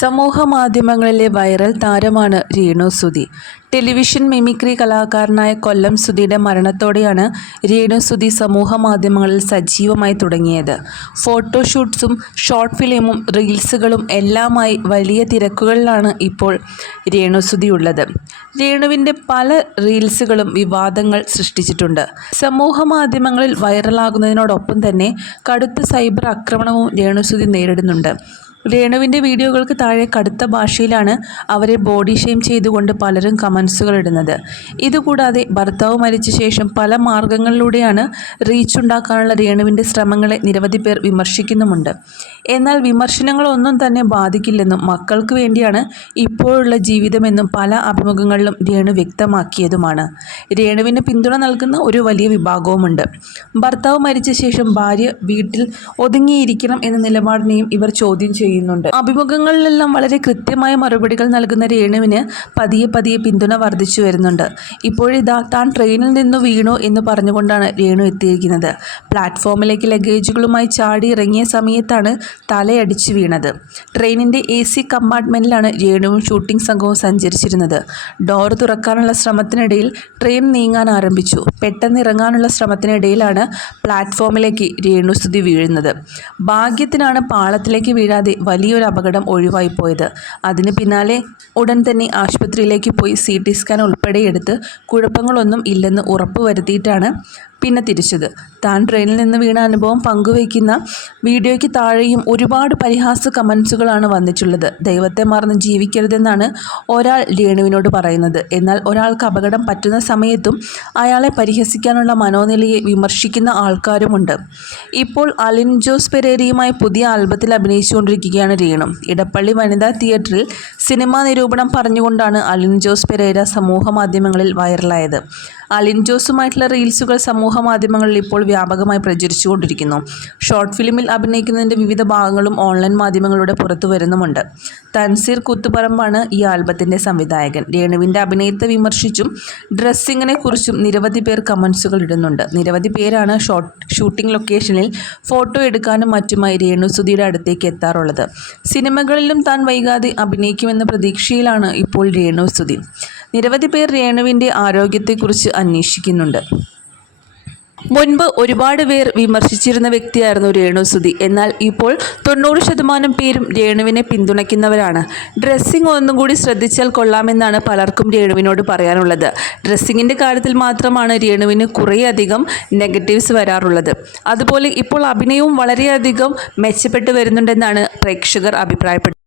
സമൂഹ മാധ്യമങ്ങളിലെ വൈറൽ താരമാണ് രേണു സുധി. ടെലിവിഷൻ മിമിക്രി കലാകാരനായ കൊല്ലം സുധിയുടെ മരണത്തോടെയാണ് രേണു സുധി സമൂഹ മാധ്യമങ്ങളിൽ സജീവമായി തുടങ്ങിയത്. ഫോട്ടോഷൂട്ട്സും ഷോർട്ട് ഫിലിമും റീൽസുകളും എല്ലാമായി വലിയ തിരക്കുകളിലാണ് ഇപ്പോൾ രേണു സുധി ഉള്ളത്. രേണുവിന്റെ പല റീൽസുകളും വിവാദങ്ങൾ സൃഷ്ടിച്ചിട്ടുണ്ട്. സമൂഹ മാധ്യമങ്ങളിൽ വൈറലാകുന്നതിനോടൊപ്പം തന്നെ കടുത്ത സൈബർ ആക്രമണവും രേണുസുതി നേരിടുന്നുണ്ട്. രേണുവിന്റെ വീഡിയോകൾക്ക് താഴെ കടുത്ത ഭാഷയിലാണ് അവരെ ബോഡി ഷെയിം ചെയ്തുകൊണ്ട് പലരും കമൻസുകൾ ഇടുന്നത്. ഇതുകൂടാതെ ഭർത്താവ് മരിച്ച ശേഷം പല മാർഗങ്ങളിലൂടെയാണ് റീച്ച് ഉണ്ടാക്കാനുള്ള രേണുവിന്റെ ശ്രമങ്ങളെ നിരവധി പേർ വിമർശിക്കുന്നുമുണ്ട്. എന്നാൽ വിമർശനങ്ങളൊന്നും തന്നെ ബാധിക്കില്ലെന്നും മക്കൾക്ക് വേണ്ടിയാണ് ഇപ്പോഴുള്ള ജീവിതമെന്നും പല അഭിമുഖങ്ങളിലും രേണു വ്യക്തമാക്കിയതുമാണ്. രേണുവിന് പിന്തുണ നൽകുന്ന ഒരു വലിയ വിഭാഗവുമുണ്ട്. ഭർത്താവ് മരിച്ച ശേഷം ഭാര്യ വീട്ടിൽ ഒതുങ്ങിയിരിക്കണം എന്ന നിലപാടിനെയും ഇവർ ചോദ്യം ചെയ്യുന്നുണ്ട്. അഭിമുഖങ്ങളിലെല്ലാം വളരെ കൃത്യമായ മറുപടികൾ നൽകുന്ന രേണുവിന് പതിയെ പതിയെ പിന്തുണ വർദ്ധിച്ചു വരുന്നുണ്ട്. ഇപ്പോഴിതാ താൻ ട്രെയിനിൽ നിന്ന് വീണു എന്ന് പറഞ്ഞുകൊണ്ടാണ് രേണു എത്തിയിരിക്കുന്നത്. പ്ലാറ്റ്ഫോമിലേക്ക് ലഗേജുകളുമായി ചാടി ഇറങ്ങിയ സമയത്താണ് തലയടിച്ച് വീണത്. ട്രെയിനിന്റെ എ സി കമ്പാർട്ട്മെന്റിലാണ് രേണുവും ഷൂട്ടിംഗ് സംഘവും സഞ്ചരിച്ചിരുന്നത്. ഡോർ തുറക്കാനുള്ള ശ്രമത്തിനിടയിൽ ട്രെയിൻ നീങ്ങാൻ ആരംഭിച്ചു. പെട്ടെന്ന് ഇറങ്ങാനുള്ള ശ്രമത്തിനിടയിലാണ് പ്ലാറ്റ്ഫോമിലേക്ക് രേണുസ്തുതി വീഴുന്നത്. ഭാഗ്യത്തിനാണ് പാളത്തിലേക്ക് വീഴാതെ വലിയൊരു അപകടം ഒഴിവായി പോയത്. അതിന് പിന്നാലെ ഉടൻ തന്നെ ആശുപത്രിയിലേക്ക് പോയി സി ടി സ്കാൻ ഉൾപ്പെടെ എടുത്ത് കുഴപ്പങ്ങളൊന്നും ഇല്ലെന്ന് ഉറപ്പുവരുത്തിയിട്ടാണ് പിന്നെ തിരിച്ചത്. താൻ ട്രെയിനിൽ നിന്ന് വീണ അനുഭവം പങ്കുവയ്ക്കുന്ന വീഡിയോയ്ക്ക് താഴെയും ഒരുപാട് പരിഹാസ കമൻസുകളാണ് വന്നിട്ടുള്ളത്. ദൈവത്തെ മറന്ന് ജീവിക്കരുതെന്നാണ് ഒരാൾ രേണുവിനോട് പറയുന്നത്. എന്നാൽ ഒരാൾക്ക് അപകടം പറ്റുന്ന സമയത്തും അയാളെ പരിഹസിക്കാനുള്ള മനോനിലയെ വിമർശിക്കുന്ന ആൾക്കാരുമുണ്ട്. ഇപ്പോൾ അലിൻ ജോസ് പെരേരിയുമായി പുതിയ ആൽബത്തിൽ അഭിനയിച്ചുകൊണ്ടിരിക്കുകയാണ് രേണു. ഇടപ്പള്ളി വനിതാ തിയേറ്ററിൽ സിനിമാ നിരൂപണം പറഞ്ഞുകൊണ്ടാണ് അലിൻ ജോസ് പെരേര സമൂഹ മാധ്യമങ്ങളിൽ വൈറലായത് അലിൻ ജോസുമായിട്ടുള്ള റീൽസുകൾ സമൂഹ മാധ്യമങ്ങളിൽ ഇപ്പോൾ വ്യാപകമായി പ്രചരിച്ചുകൊണ്ടിരിക്കുന്നു. ഷോർട്ട് ഫിലിമിൽ അഭിനയിക്കുന്നതിന്റെ വിവിധ ഭാഗങ്ങളും ഓൺലൈൻ മാധ്യമങ്ങളിലൂടെ പുറത്തു വരുന്നുമുണ്ട്. തൻസീർ കുത്തുപറമ്പാണ് ഈ ആൽബത്തിന്റെ സംവിധായകൻ. രേണുവിന്റെ അഭിനയത്തെ വിമർശിച്ചും ഡ്രസ്സിങ്ങിനെ കുറിച്ചും നിരവധി പേർ കമൻസുകൾ ഇടുന്നുണ്ട്. നിരവധി പേരാണ് ഷോട്ട് ഷൂട്ടിംഗ് ലൊക്കേഷനിൽ ഫോട്ടോ എടുക്കാനും മറ്റുമായി രേണുസുതിയുടെ അടുത്തേക്ക് എത്താറുള്ളത്. സിനിമകളിലും താൻ വൈകാതെ അഭിനയിക്കുമെന്ന പ്രതീക്ഷയിലാണ് ഇപ്പോൾ രേണുസുതി നിരവധി പേർ രേണുവിന്റെ ആരോഗ്യത്തെക്കുറിച്ച് അന്വേഷിക്കുന്നുണ്ട്. മുൻപ് ഒരുപാട് പേർ വിമർശിച്ചിരുന്ന വ്യക്തിയായിരുന്നു രേണു സുധി. എന്നാൽ ഇപ്പോൾ തൊണ്ണൂറ് ശതമാനം പേരും രേണുവിനെ പിന്തുണയ്ക്കുന്നവരാണ്. ഡ്രസ്സിംഗ് ഒന്നും കൂടി ശ്രദ്ധിച്ചാൽ കൊള്ളാമെന്നാണ് പലർക്കും രേണുവിനോട് പറയാനുള്ളത്. ഡ്രസ്സിങ്ങിന്റെ കാര്യത്തിൽ മാത്രമാണ് രേണുവിന് കുറേയധികം നെഗറ്റീവ്സ് വരാറുള്ളത്. അതുപോലെ ഇപ്പോൾ അഭിനയവും വളരെയധികം മെച്ചപ്പെട്ടു വരുന്നുണ്ടെന്നാണ് പ്രേക്ഷകർ അഭിപ്രായപ്പെട്ടത്